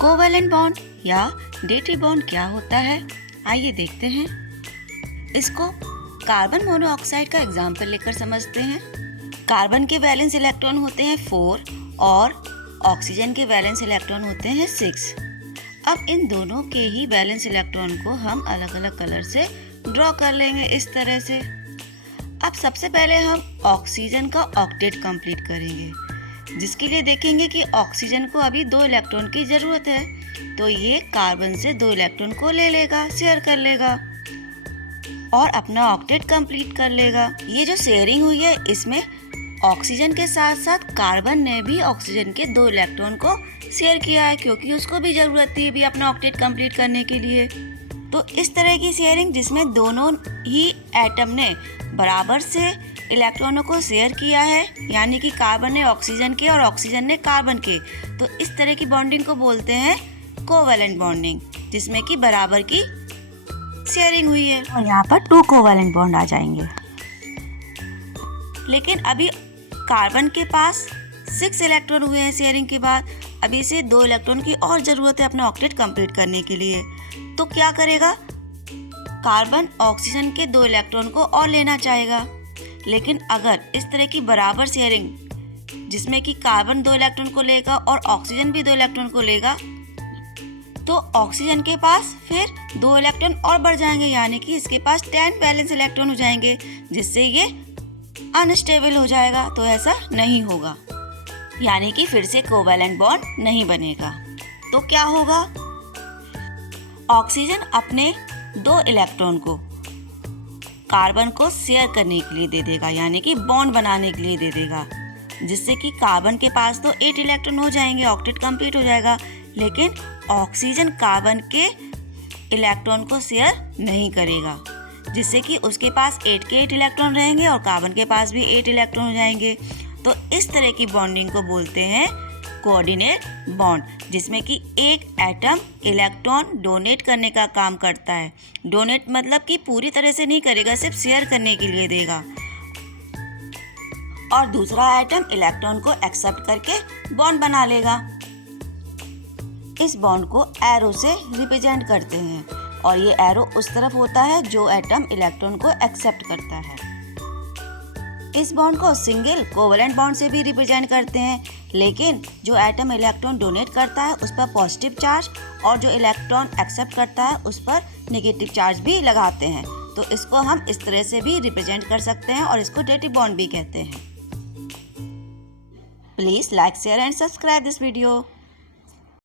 Covalent bond या dative bond क्या होता है, आइए देखते हैं। इसको कार्बन मोनोऑक्साइड का एग्जाम्पल लेकर समझते हैं। कार्बन के वैलेंस इलेक्ट्रॉन होते हैं 4 और ऑक्सीजन के वैलेंस इलेक्ट्रॉन होते हैं 6। अब इन दोनों के ही वैलेंस इलेक्ट्रॉन को हम अलग अलग कलर से ड्रॉ कर लेंगे इस तरह से। अब सबसे पहले हम ऑक्सीजन का ऑक्टेट कंप्लीट करेंगे, जिसके लिए देखेंगे कि ऑक्सीजन को अभी 2 इलेक्ट्रॉन की ज़रूरत है, तो ये कार्बन से 2 इलेक्ट्रॉन को ले लेगा, शेयर कर लेगा और अपना ऑक्टेट कंप्लीट कर लेगा। ये जो शेयरिंग हुई है, इसमें ऑक्सीजन के साथ साथ कार्बन ने भी ऑक्सीजन के 2 इलेक्ट्रॉन को शेयर किया है, क्योंकि उसको भी ज़रूरत थी भी अपना ऑक्टेट कंप्लीट करने के लिए। तो इस तरह की शेयरिंग जिसमें दोनों ही एटम ने बराबर से इलेक्ट्रॉनों को शेयर किया है, यानी कि कार्बन ने ऑक्सीजन के और ऑक्सीजन ने कार्बन के, तो इस तरह की बॉन्डिंग को बोलते हैं कोवैलेंट बॉन्डिंग, जिसमें कि बराबर की शेयरिंग हुई है। और यहाँ पर 2 कोवैलेंट बॉन्ड आ जाएंगे। लेकिन अभी कार्बन के पास 6 इलेक्ट्रॉन हुए हैं शेयरिंग के बाद, अभी इसे 2 इलेक्ट्रॉन की और ज़रूरत है अपना ऑक्टेट कंप्लीट करने के लिए। तो क्या करेगा, कार्बन ऑक्सीजन के 2 इलेक्ट्रॉन को और लेना चाहेगा। लेकिन अगर इस तरह की बराबर शेयरिंग जिसमें कि कार्बन 2 इलेक्ट्रॉन को लेगा और ऑक्सीजन भी 2 इलेक्ट्रॉन को लेगा, तो ऑक्सीजन के पास फिर 2 इलेक्ट्रॉन और बढ़ जाएंगे, यानी कि इसके पास 10 वैलेंस इलेक्ट्रॉन हो जाएंगे, जिससे ये अनस्टेबल हो जाएगा। तो ऐसा नहीं होगा, यानी कि फिर से कोवैलेंट बॉन्ड नहीं बनेगा। तो क्या होगा, ऑक्सीजन अपने 2 इलेक्ट्रॉन को कार्बन को शेयर करने के लिए दे देगा, यानी कि बॉन्ड बनाने के लिए दे देगा, जिससे कि कार्बन के पास तो 8 इलेक्ट्रॉन हो जाएंगे, ऑक्टेट कंप्लीट हो जाएगा। लेकिन ऑक्सीजन कार्बन के इलेक्ट्रॉन को शेयर नहीं करेगा, जिससे कि उसके पास 8 के 8 इलेक्ट्रॉन रहेंगे और कार्बन के पास भी 8 इलेक्ट्रॉन हो जाएंगे। तो इस तरह की बॉन्डिंग को बोलते हैं कोऑर्डिनेट बॉन्ड, जिसमें कि एक एटम इलेक्ट्रॉन डोनेट करने का काम करता है। डोनेट मतलब कि पूरी तरह से नहीं करेगा, सिर्फ शेयर करने के लिए देगा, और दूसरा एटम इलेक्ट्रॉन को एक्सेप्ट करके बॉन्ड बना लेगा। इस बॉन्ड को एरो से रिप्रेजेंट करते हैं, और ये एरो उस तरफ होता है जो एटम इलेक्ट्रॉन को एक्सेप्ट करता है। इस बॉन्ड को सिंगल कोवैलेंट बॉन्ड से भी रिप्रेजेंट करते हैं, लेकिन जो एटम इलेक्ट्रॉन डोनेट करता है उस पर पॉजिटिव चार्ज और जो इलेक्ट्रॉन एक्सेप्ट करता है उस पर नेगेटिव चार्ज भी लगाते हैं। तो इसको हम इस तरह से भी रिप्रेजेंट कर सकते हैं और इसको डेटिव बॉन्ड भी कहते हैं। Please like, share and subscribe this video.